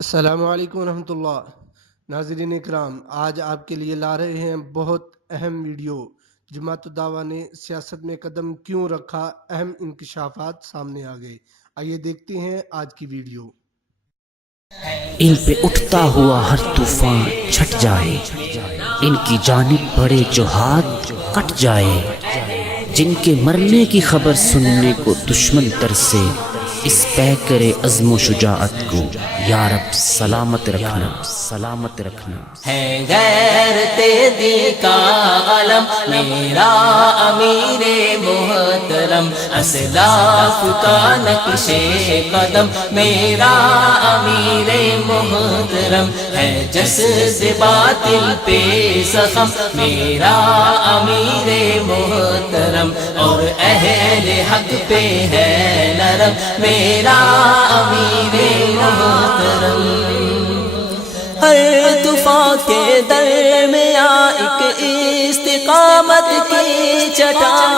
السلام علیکم ورحمۃ اللہ۔ ناظرین اکرام، آج آپ کے لیے لا رہے ہیں بہت اہم ویڈیو۔ جماعت الدعویٰ نے سیاست میں قدم کیوں رکھا، اہم انکشافات سامنے آ گئے۔ آئیے دیکھتے ہیں آج کی ویڈیو۔ ان پہ اٹھتا ہوا ہر طوفان چھٹ جائے، ان کی جانب بڑھے جو ہاتھ کٹ جائے، جن کے مرنے کی خبر سننے کو دشمن ترسے، اس پیکر عزم و شجاعت کو یا رب سلامت رکھنا، سلامت رکھنا۔ ہے غیرت دین کا علم میرا امیر محترم، اسلاف کا نقش قدم میرا امیر محترم، ہے جسد باطل پہ زخم میرا امیر محترم، اور اہل حق پہ ہے نرم میرا امیر محترم۔ ہر طوفان کے درمیان ایک استقامت کی چٹان،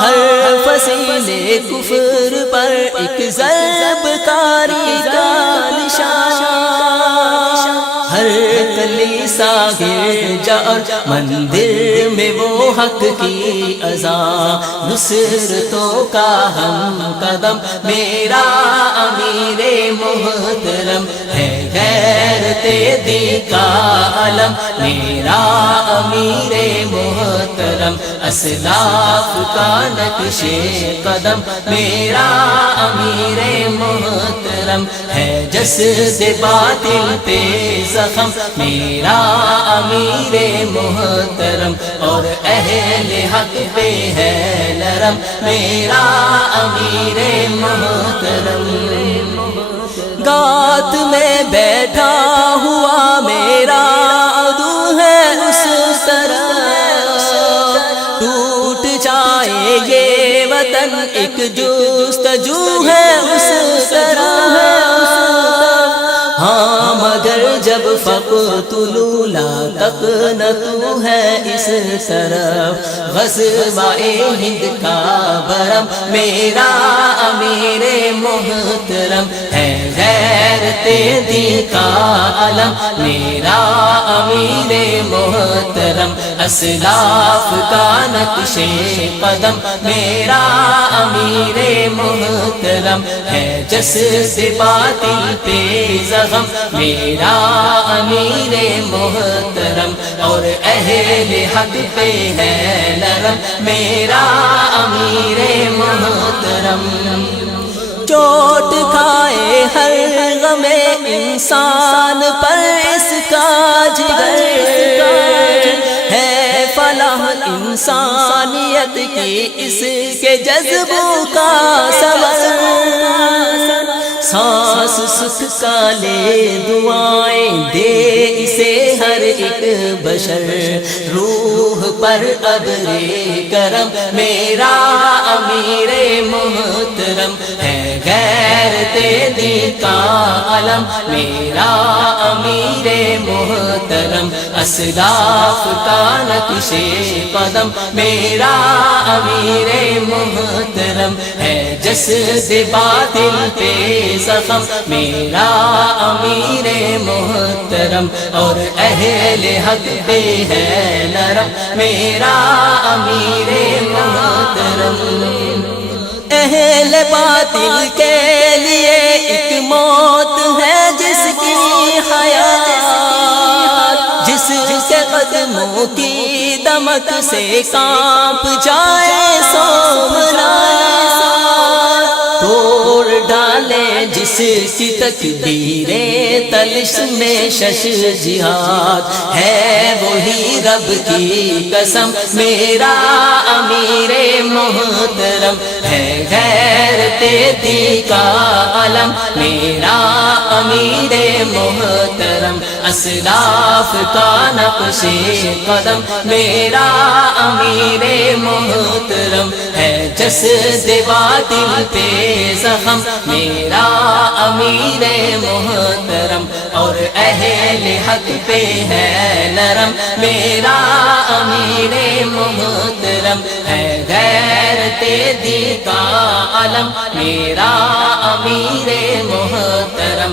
ہر فصیل کفر پر ایک ضرب کاری کا نشان، ہر کلیسا گرجا اور مندر میں وہ حق کی اذان، نصرتوں کا ہم قدم میرا امیر محترم، ہے غیرت دین کا علم میرا امیر محترم، اسلاف کا نقش قدم میرا امیر محترم، ہے جسد باطل پہ زخم میرا امیر محترم، اور اہل حق پہ ہے نرم میرا امیر محترم۔ گات میں بیٹھا ہوا میرا عدو ہے اس طرح، ٹوٹ جائے یہ وطن ایک جستجو ہے اس طرح، ہاں مگر جب فقتلوا لا تقنطوا ہے اس طرف، غصبہ ہند کا برم میرا امیر محترم، ہے غیرت دین کا علم میرا امیر محترم، اسلاف کا نقش قدم میرا امیر محترم، ہے جسد باطل پہ زخم میرا امیر محترم، اور اہل حق پہ ہے نرم میرا امیر محترم۔ چوٹ کھائے ہر غم انسان پر اس کا جگر، ہے فلاح انسانیت کی اس کے جذبوں کا سبب، سانس سکھ کا لے دعائیں دے اسے ہر ایک بشر، روح پر ابر کرم میرا امیر محترم، ہے غیرت دین کا علم میرا امیر محترم، اسلاف کا نقش قدم میرا امیر محترم، ہے جسد باطل پہ زخم میرا امیر محترم، اور اہل حق پہ ہے نرم میرا امیر محترم۔ اہل باطل کے لیے ایک موت ہے جس کی حیات، جس کے قدموں کی دمک سے کانپ جائے سومنات، توڑ ڈالے جس کی تقدیریں تلش میں شش جہاد، ہے وہی رب کی قسم میرا امیر محترم، ہے غیرت دین کا علم میرا امیر محترم، اسلاف کا نقش قدم میرا امیر محترم، ہے جسد باطل پہ زخم میرا امیر محترم، اور اہل حق پہ ہے نرم میرا امیر محترم، ہے غیرت دین کا علم میرا امیر محترم،